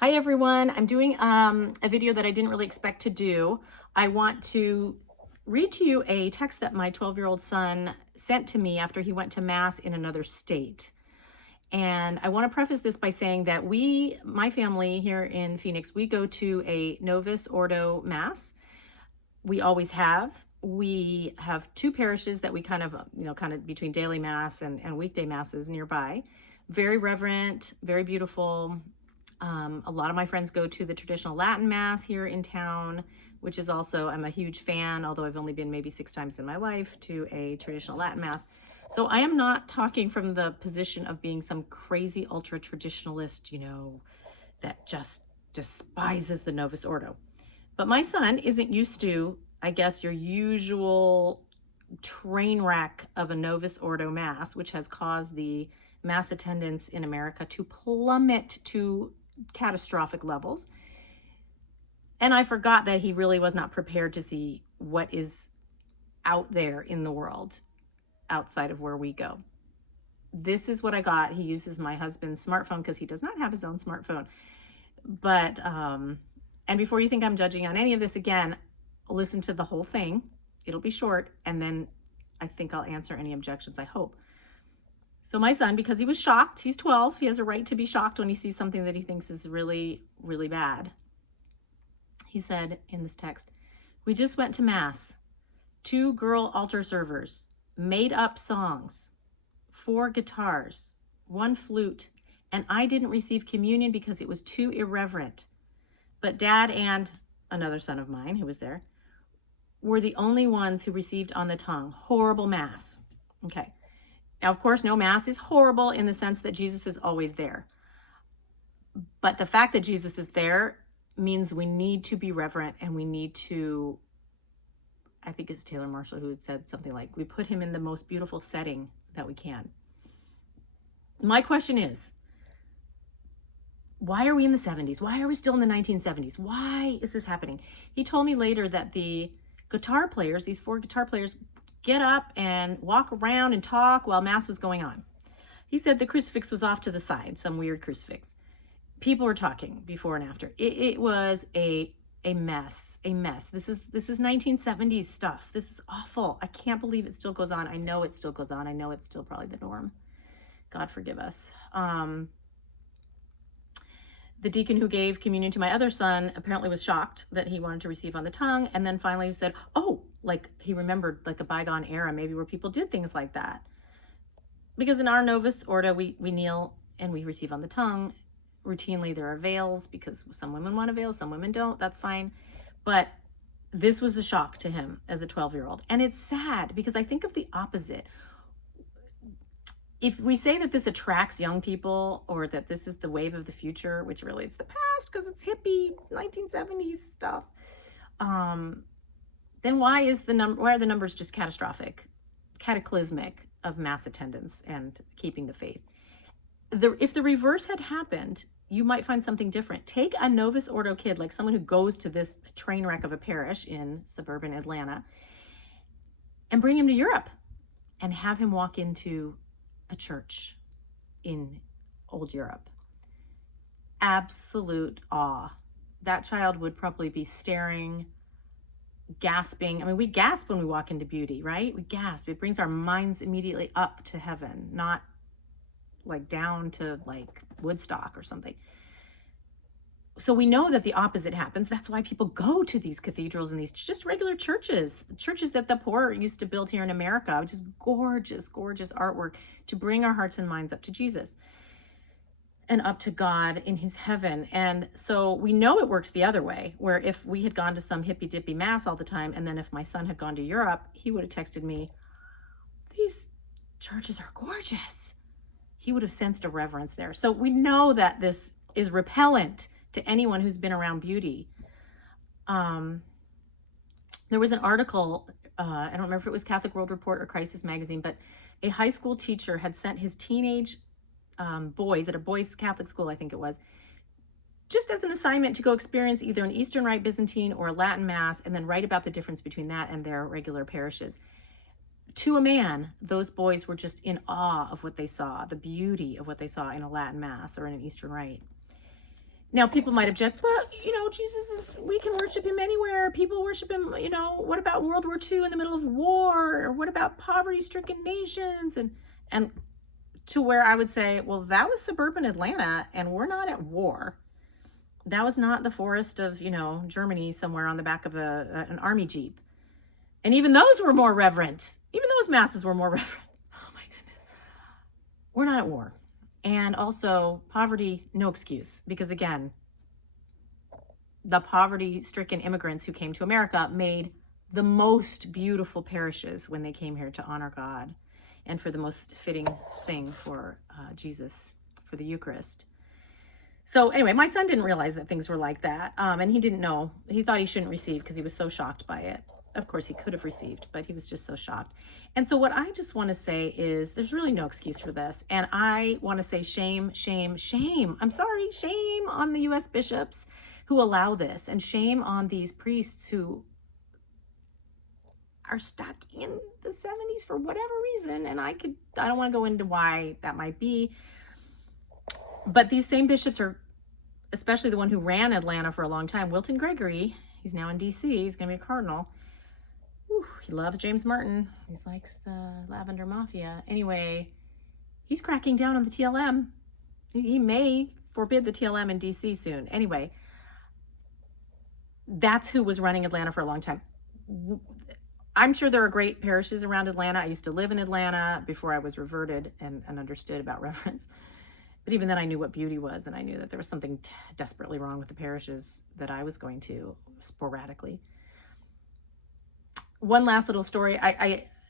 Hi everyone, I'm doing a video that I didn't really expect to do. I want to read to you a text that my 12-year-old son sent to me after he went to mass in another state. And I want to preface this by saying that my family here in Phoenix, we go to a Novus Ordo mass. We always have. We have two parishes that we kind of between daily mass and weekday masses nearby. Very reverent, very beautiful. A lot of my friends go to the traditional Latin Mass here in town, which is also, I'm a huge fan, although I've only been maybe 6 times in my life to a traditional Latin Mass. So I am not talking from the position of being some crazy ultra traditionalist, that just despises the Novus Ordo. But my son isn't used to, I guess, your usual train wreck of a Novus Ordo Mass, which has caused the mass attendance in America to plummet to catastrophic levels. And I forgot that he really was not prepared to see what is out there in the world outside of where we go. This is what I got. He uses my husband's smartphone because he does not have his own smartphone. But, and before you think I'm judging on any of this, again, listen to the whole thing. It'll be short. And then I think I'll answer any objections, I hope. So my son, because he was shocked, he's 12, he has a right to be shocked when he sees something that he thinks is really, really bad. He said in this text, "We just went to mass. 2 girl altar servers, made up songs, 4 guitars, 1 flute, and I didn't receive communion because it was too irreverent. But Dad and another son of mine who was there were the only ones who received on the tongue. Horrible mass." Okay. Now, of course, no mass is horrible in the sense that Jesus is always there. But the fact that Jesus is there means we need to be reverent, and we need to, I think it's Taylor Marshall who had said something like, we put him in the most beautiful setting that we can. My question is, why are we in the 70s? Why are we still in the 1970s? Why is this happening? He told me later that the guitar players, these 4 guitar players, get up and walk around and talk while mass was going on. He said the crucifix was off to the side, some weird crucifix. People were talking before and after. It was a mess. This is 1970s stuff. This is awful. I can't believe it still goes on. I know it still goes on. I know it's still probably the norm. God forgive us. The deacon who gave communion to my other son apparently was shocked that he wanted to receive on the tongue, and then finally said, oh, like he remembered like a bygone era, maybe where people did things like that. Because in our Novus Ordo, we kneel and we receive on the tongue. Routinely, there are veils because some women want a veil, some women don't. That's fine. But this was a shock to him as a 12-year-old. And it's sad because I think of the opposite. If we say that this attracts young people or that this is the wave of the future, which really it's the past because it's hippie 1970s stuff, then why are the numbers just cataclysmic of mass attendance and keeping the faith? If the reverse had happened, you might find something different. Take a Novus Ordo kid, like someone who goes to this train wreck of a parish in suburban Atlanta, and bring him to Europe and have him walk into a church in old Europe. Absolute awe. That child would probably be staring, gasping. I mean, we gasp when we walk into beauty, right? We gasp. It brings our minds immediately up to heaven, not like down to like Woodstock or something. So we know that the opposite happens. That's why people go to these cathedrals and these just regular churches that the poor used to build here in America, which is gorgeous, gorgeous artwork to bring our hearts and minds up to Jesus and up to God in his heaven. And so we know it works the other way, where if we had gone to some hippy dippy mass all the time, and then if my son had gone to Europe, he would have texted me, these churches are gorgeous. He would have sensed a reverence there. So we know that this is repellent to anyone who's been around beauty. There was an article, I don't remember if it was Catholic World Report or Crisis Magazine, but a high school teacher had sent his teenage boys at a boys' Catholic school, I think it was, just as an assignment to go experience either an Eastern Rite Byzantine or a Latin Mass, and then write about the difference between that and their regular parishes. To a man, those boys were just in awe of what they saw, the beauty of what they saw in a Latin Mass or in an Eastern Rite. Now, people might object, but, Jesus we can worship him anywhere. People worship him, what about World War II in the middle of war? Or what about poverty-stricken nations? And to where I would say, well, that was suburban Atlanta, and we're not at war. That was not the forest of, Germany somewhere on the back of an army jeep. And even those were more reverent. Even those masses were more reverent. Oh, my goodness. We're not at war. And also, poverty, no excuse. Because again, the poverty-stricken immigrants who came to America made the most beautiful parishes when they came here to honor God and for the most fitting thing for Jesus, for the Eucharist. So anyway, my son didn't realize that things were like that. And he didn't know. He thought he shouldn't receive because he was so shocked by it. Of course, he could have received, but he was just so shocked. And so what I just want to say is there's really no excuse for this. And I want to say shame, shame, shame. I'm sorry, shame on the U.S. bishops who allow this, and shame on these priests who are stuck in the 70s for whatever reason. And I don't want to go into why that might be. But these same bishops are, especially the one who ran Atlanta for a long time, Wilton Gregory. He's now in D.C. He's going to be a cardinal. Whew, he loves James Martin. He likes the Lavender Mafia. Anyway, he's cracking down on the TLM. He may forbid the TLM in D.C. soon. Anyway, that's who was running Atlanta for a long time. I'm sure there are great parishes around Atlanta. I used to live in Atlanta before I was reverted and understood about reverence. But even then I knew what beauty was, and I knew that there was something desperately wrong with the parishes that I was going to sporadically. One last little story.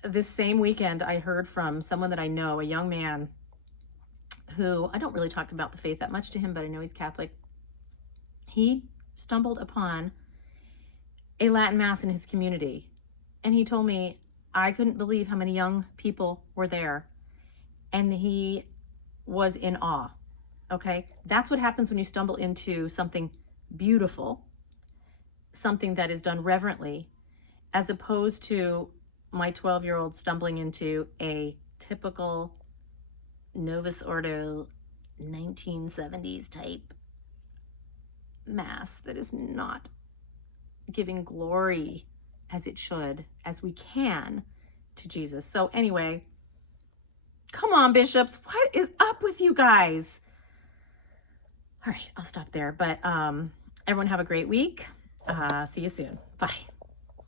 This same weekend, I heard from someone that I know, a young man who, I don't really talk about the faith that much to him, but I know he's Catholic. He stumbled upon a Latin Mass in his community. And he told me, I couldn't believe how many young people were there. And he was in awe. Okay? That's what happens when you stumble into something beautiful, something that is done reverently, as opposed to my 12-year-old stumbling into a typical Novus Ordo 1970s type Mass that is not giving glory as it should, as we can, to Jesus. So anyway, come on, bishops. What is up with you guys? All right, I'll stop there. But everyone have a great week. See you soon. Bye.